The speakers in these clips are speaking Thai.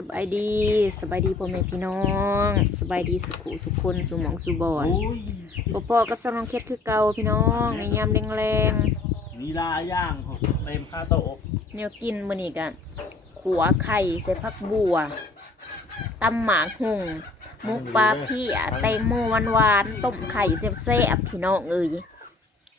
สบายดีสบายดีพ่อแม่พี่น้องสบายดีสุขุสุขคนสุหมองสุบอนโอ้ยพ่อพ่อกับสองน้องเคสคือเก่าพี่น้องในยามแรงมีลาย่างผมเต็มข้าวโต๊ะๆแนวกินมื้อนี้กันขัวไข่ใส่ผักบัวตำหมากหุ่งหมุกปลาพี่แตงโมหวานๆต้มไข่แซ่บๆพี่น้องเอ้ย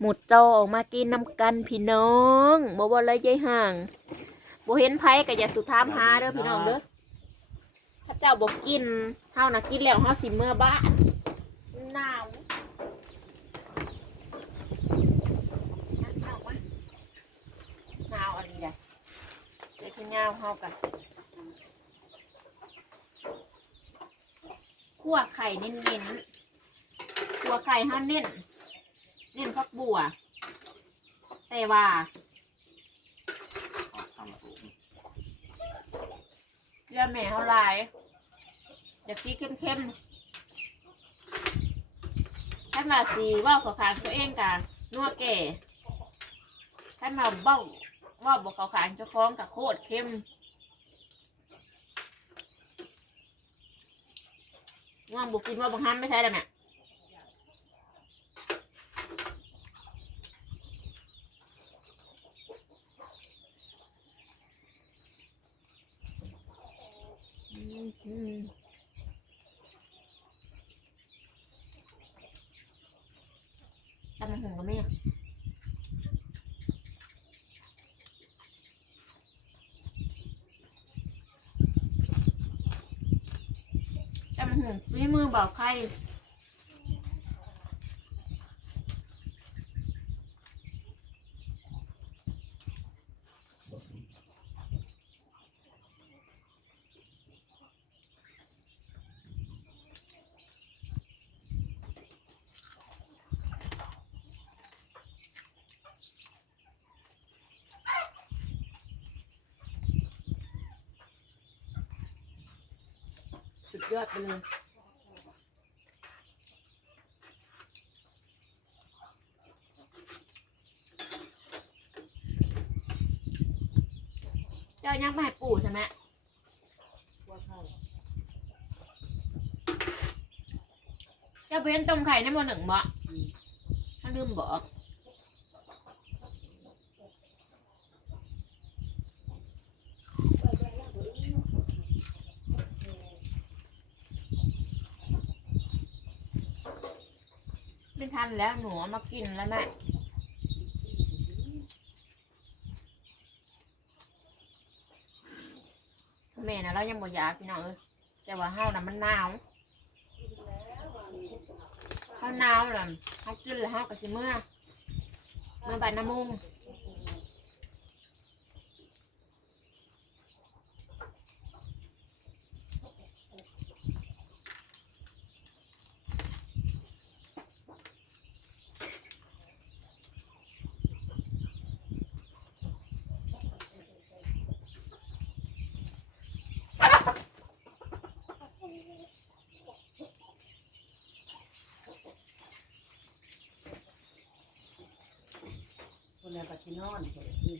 หมุดจอออกมากินน้ำกันพี่น้องบ่ว่าเลยใจห่างบ่เห็นไผก็อย่าสุดทามหาเด้อพี่น้องเด้อ ถ้าเจ้าบอกกินเฮานะกินแล้วเฮาสิเมื่อบ้านหนาวหนาววะหนาวอันนี้แหละเสื้อขี้เหงาเฮากันคั่วไข่เน้นๆคั่วไข่เฮาเน้น เน้นพักบัวแต่ว่า ย่าแม่เท่าไรอยากสีเข้มๆท่านมาสีว่าวขาวขางตัวเองกันนัวแก่ท่านมาเบ้าว่าบอกขาวขางจะฟ้องกับโคตรเข้มง่วงบุกินว่าบางฮันไม่ใช่แล้วแม่ อืมอืมจำมันหงก็ไม่จำมันหงฝีมือเบาใคร ยอดไปเลยเจ้ายังไม่ให้ปู่ใช่ไหมเจ้าเป็นต้มไข่ในหม้อหนึ่งบ่ถ้าลืมบอก ทันแล้วหนูเอามากินแล้วแม่แม่นะเรายังบ่อยากพี่น้องเอ้ยแต่ว่าเฮานะมันหนาวเฮาหนาวน่ะเฮากินแล้วเฮาก็สิเมื่อเมื่อบ่ายน้ำมุง คนในปัจจุบันเถอะที่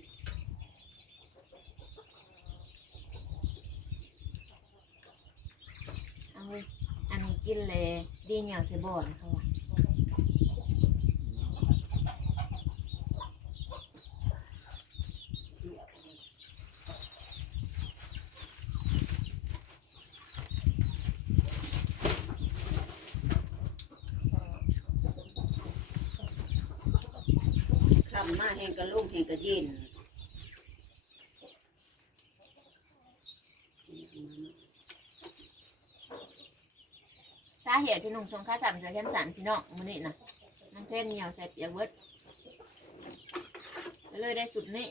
อันนี้กินเลยดีเหนียวใส่บ่อนเขาำมาแห่งกระลุ่มแห่งกระย็นสาเหตุที่หนุ่มทรงข้าสันเสือแขนสันพี่น้องมันนี่นะมันเพ่นเหนียวใส่เปียกเวิร์ดเลยได้สุดนี่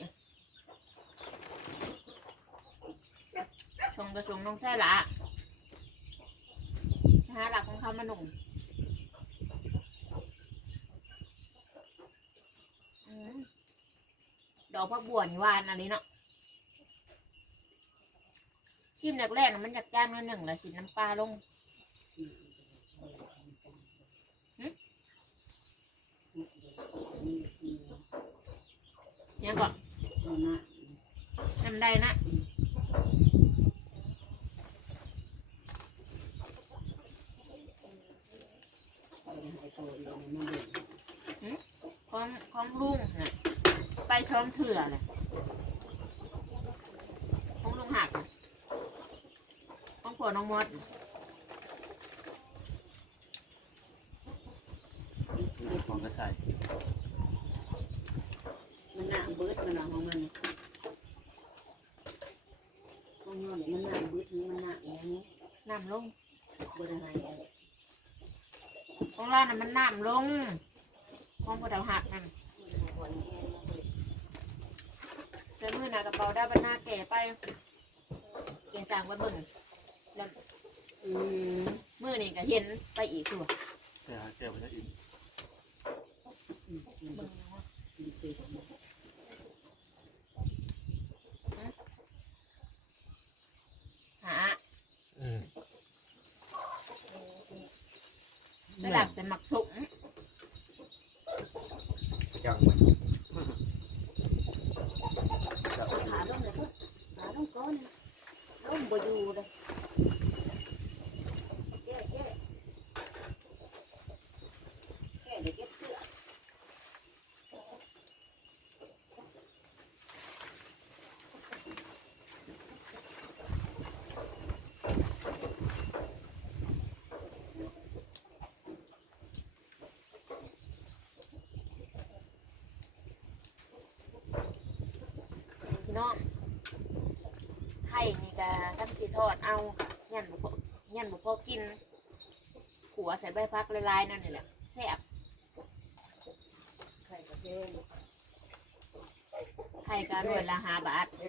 ชงกระสงน้องแซ่ละหาหลักของเขามาหนุ่มอืม ดอกพักบัวนี่หวานอันนี้เนาะชิมแรกๆน่ะมันอยากจ้างนิดหนึ่งแล้วสิน้ำปลาลงยังก่อนเอานะจำได้นะ ของลุงน่ะไปช้อมเถื่อเลยของลุงหักน่ะของผัว น้องมดของกระใส่มันหน้าเบิดมันหน้าของมันของนอนนี่มันหน้าเบิดนี่มันหน้าอย่างนี้น้ำลงบ่ได้ให้อะไรของเราน่ะมันน้ำลงของผัวดาวหักนั่นบ่ได้ให้อะไรใส่มือหนากระเป๋าได้บรรณาแก่ไป เก่งสั่งไปเบิ่ง แล้วอืมมือนี่ก็เห็นไปอีกตัวแต่หาเจ้าไปได้อีกอืมอืมเบิ่งนะว่าอืมเป็ดนะหาอืม ระดับเป็นหมักสุก จังมัน ขาลงเลยพุ่นขาลงก่อนลงบ่อยู่เลยแก้แก้แก้เดี๋ยวเก็บเสื้อ พี่น้องไข่นี่ก็กันสีทอดเอายันบุพยันบุพอกิน ขัวใส่ใบพักลายๆนั่นนี่แหละแซ่บไข่กระเพงไข่ก็หน่วยละห้าบาท แ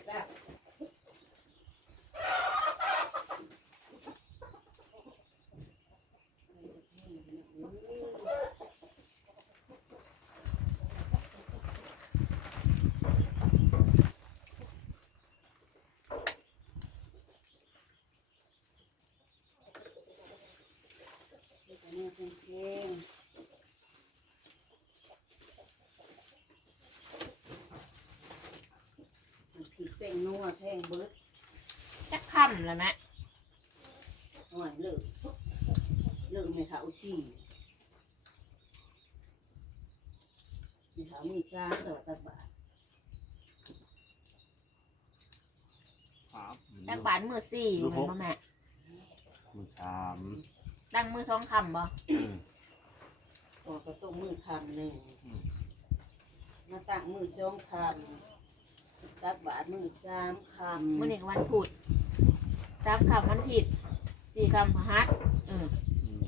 ต่เนี่ยเพลงเพลงมันผิด แป้งนัวแพงเบิดจักค่ำแล้วแม่หน่อยเลิกเลิกไม่เท้าชี่ไม่เท้ามือช้าสวัสดิ์บาทครับจักบาทมือสี่เหมือนบ่แม่ มือสามตั้งมือสองคำบ่อืมออกกระตุ้มือคำหนึ่งมาตั้งมือช่องคำ ตักบาทมือสามคำมื้อนี้ก็วันพุธสามคำวันผิดสี่คำพฤหัสเอออืม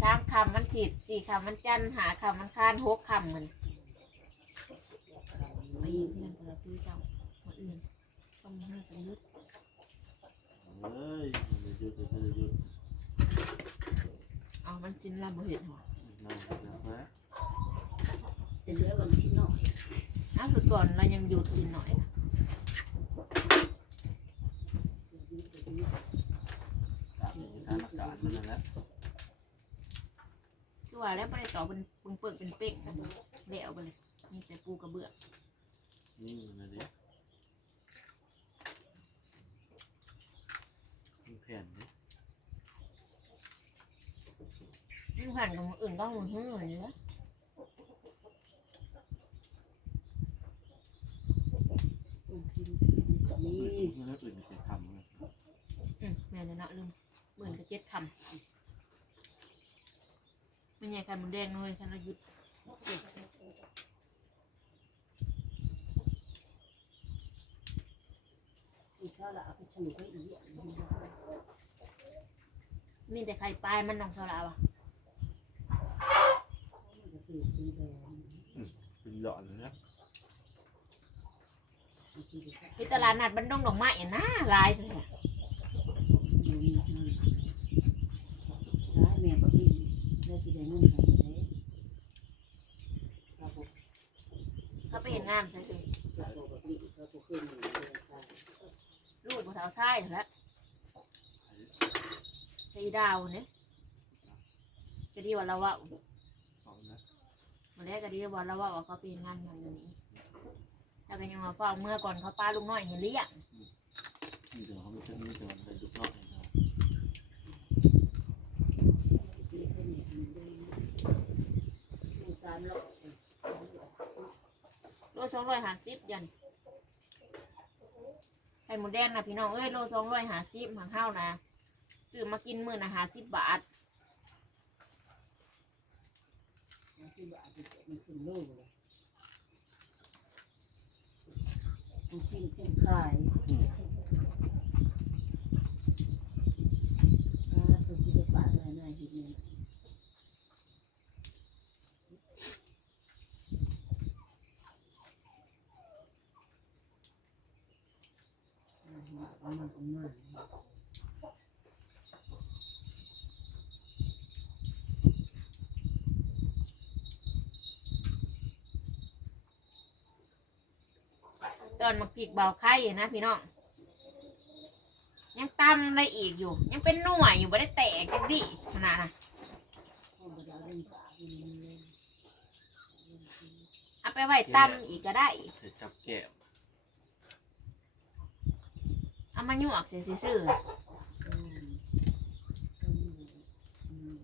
สามคำวันผิดสี่คำวันจันทร์หาคำวันค้านหกคำมันไปเพื่อนคนละตื้อเจ้ามาอื่นต้องมาให้กันยึดเอ้ยมันจะหยุดมันจะหยุดเอามันชิ้นละบ่เห็นหัวนั่นนะจะเหลือกันชิ้นหน่อยเอาสุดก่อนเรายังหยุดชิ้นหน่อยตามที่ทางอากาศมันนั่นแหละคือว่าแล้วไม่ได้ต่อเป็นปึงเปิกเป็นเป้งนะเดี่ยวไปเลยมีแต่ปูกระเบื้องนี่นะดิมีแผ่นดิยิ่งผ่านกับมืออื่นก็มือหื้อเหมือนเนื้อ นี่เมื่ออื่นจะทำเลยอืมแม่เลยเนาะลืมหมื่นกับเจ็ดคำไม่ใช่กันมันแดงเลยคันเราหยุดอีกข้าวละเอาไปมีแต่ไข่ปลายมันน้องสลาวอะเป็นแบรนด์เป็นหลอดเลยนะ อแค่ที่ตลาดนัดบันดงดอกไม้อะนะลายเลยอะมีมีมีร้ายแม่บักนี่ได้ที่ได้เงินกันเลยเราบอกเขาไปเห็นงานใช่เลยเราบอกบักนี่เราบอกขึ้นอยู่เดือนกันลูกบัวเท้าใช่แล้วสีดาวเนี่ยจะดีกว่าเราว่า เอานะวันแรกก็ดีกว่าเราว่าว่าเขาไปเห็นงานอย่างนี้ แล้วก็ยังมาเฝ้าเมื่อก่อนเขาป้าลูกน้อยเห็นเรียกนี่เดี๋ยวเขาไม่ใช่นี่เดี๋ยวมันเป็นยุคนอกเองนะที่ขึ้นอยู่เดือนสามร้อยสองร้อยห้าสิบยันไข่หมูแดงนะพี่น้องเอ้ยโลสองร้อยห้าสิบหางข้าวนะซื้อมากินมื้อนะห้าสิบบาทบานมันขึ้นโลกเลยมัน ชิ้นชิ้นขายอ่าตัวที่จะปาดอะไรน่าเห็นเนี่ยอ่าเอามาเอามา ตอนมักผิกเบาไข่นะพี่น้องยังตำอะไรอีกอยู่ ยังเป็นหน่วยอยู่ไม่ได้แตกจังดิขนาดน่ะพ่อมาเอาเรื่องปากกินเลยเอาไปไว้ตำอีกก็ได้เผ็ดจับแก้มเอามาหยวกซื่ออืมอืมอืม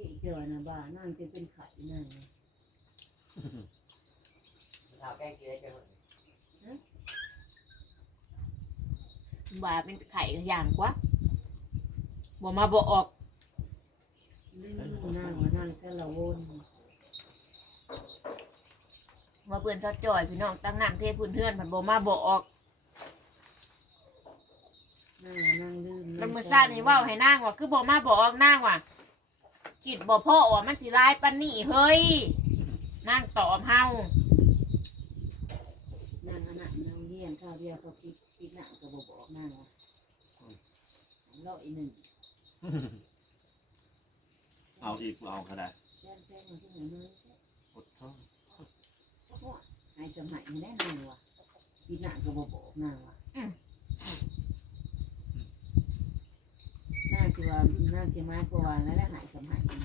ที่ เจอนะบ้านั่งจะเป็นไข่นั่นไงเราใกล้เคียงกันหมดๆว่าเป็นไข่อย่างกว่าบ่มาบ่ออกนี่นั่งมานั่งแค่ละวนว่าเปื่อนซอดจ่อยพี่น้องตั้งน้ำเทพื้นเทือนผันบ่มาบ่ออกนั่งมานั่งลื่นมันมือซ่านี่เว่าให้นางว่าคือบ่มาบ่ออกนางว่า คิดบ่พ่อว่ามันสิร้ายปานนี้เฮ้ยนางตอบเฮานั่งอันนั้นนั่งเลี้ยงข้าวเดียวก็ปิดปิดหนังก็บอกบอกนั่งว่าร้อยหนึ่งเอาอีกเอาก็ได้แจ้งแจ้งมาที่ไหนน้อยอดท้องไอ้สมัยนี้ได้นางว่ะปิดหนังก็บอกบอกนางว่ะ นางสิว่นางสิมาเพราะว่าแล้วแหละหายสมัยนี้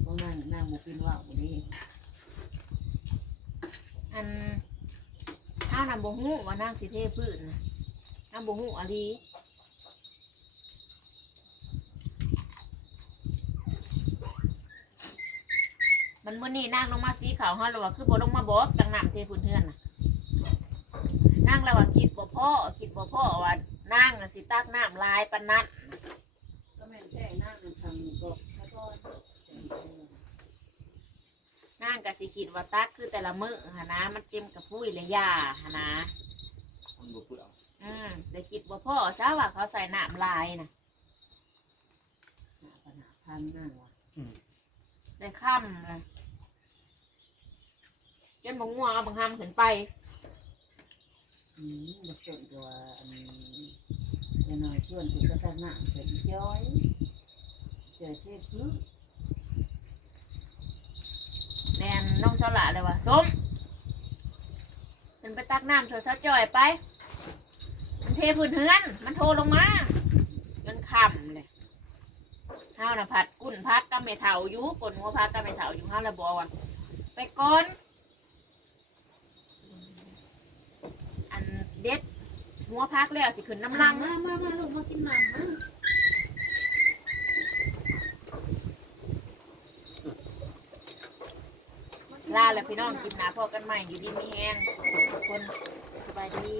เพราะนางนางบุปินว่าวบ่ได้อันเฮานำบ่ฮู้ว่านางสิเทพื้นนะนางบ่ฮู้อะลีมันมื้อนี้นางลงมาสีขาวเฮาแล้วว่าคือบ่ลงมาบอกตั้งน้ำเทพื้นเทือนน่ะนางแล้วว่าคิดบ่พ่อคิดบ่พ่อว่านางน่ะสิตักน้ำลายปานนั้น ม่นแท้นางทำก็ขอโทษนางก็สิคิดว่าตักคือแต่ละมื้อหนนะมันเต็มกับปุ้ยและยาหนนะมันบ่เปลือกอืมได้คิดบ่พ่อซะว่าเขาใส่น้ำลายน่ะหาปัญหาพันนางว่ะได้ค่ำเลยจนบ่งัวเอาบังหำขึ้นไปอืมบักจนตัวอัน จะน้อยชวนถึงก็ตักหนังเสร็จย้อยเจอเทพพึ่งแมนน้องสละเลยว่าส้มขึ้นไปตักน้ำช่วยซะจ่อยไป มันเทพื้นเฮือน มันโทรลงมาจนค่ำเลยข้าวนะผัดกุ้นพักกับเมเถาอยู่กนหัวพักกับเมเถาอยู่ข้าวละบอกว่าไปก่อนอันเด็ด หัวพักแล้วสิขึ้นน้ำลังมามามาลูกมากินหนังมาลาแล้วพี่น้องกินหนาพอกันใหม่อยู่ดีมีแห้งสุขทุกคนสบายดี